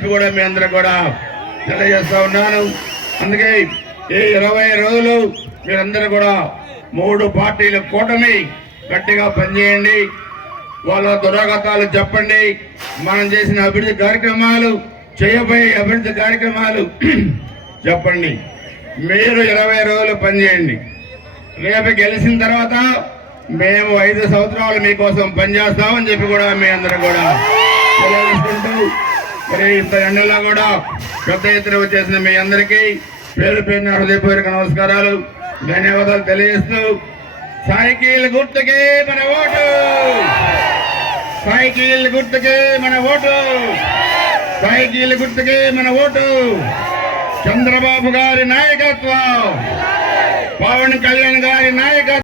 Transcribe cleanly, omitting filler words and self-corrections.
చెప్పి కూడా మీ అందరూ కూడా తెలియజేస్తా ఉన్నాను. అందుకే ఈ 20 రోజులు మీరందరూ కూడా 3 పార్టీల కూటమి గట్టిగా పనిచేయండి. వాళ్ళ దురాగతాలు చెప్పండి. మనం చేసిన అభివృద్ధి కార్యక్రమాలు, చేయబోయే అభివృద్ధి కార్యక్రమాలు చెప్పండి. మీరు 20 రోజులు పనిచేయండి. రేపు గెలిచిన తర్వాత మేము 5 సంవత్సరాలు మీకోసం పనిచేస్తామని చెప్పి కూడా మీ అందరూ కూడా తెలియజేసుకుంటూ, మరి ఇంత ఎండలో కూడా పెద్ద ఎత్తున వచ్చేసిన మీ అందరికీ పేరు పేరున హృదయపూర్వక నమస్కారాలు, ధన్యవాదాలు తెలియజేస్తూ, సైకిల్ గుర్తుకే మన ఓటు, సైకిల్ గుర్తుకే మన ఓటు, సైకిల్ గుర్తుకే మన ఓటు. చంద్రబాబు గారి నాయకత్వం, పవన్ కళ్యాణ్ గారి నాయకత్వం.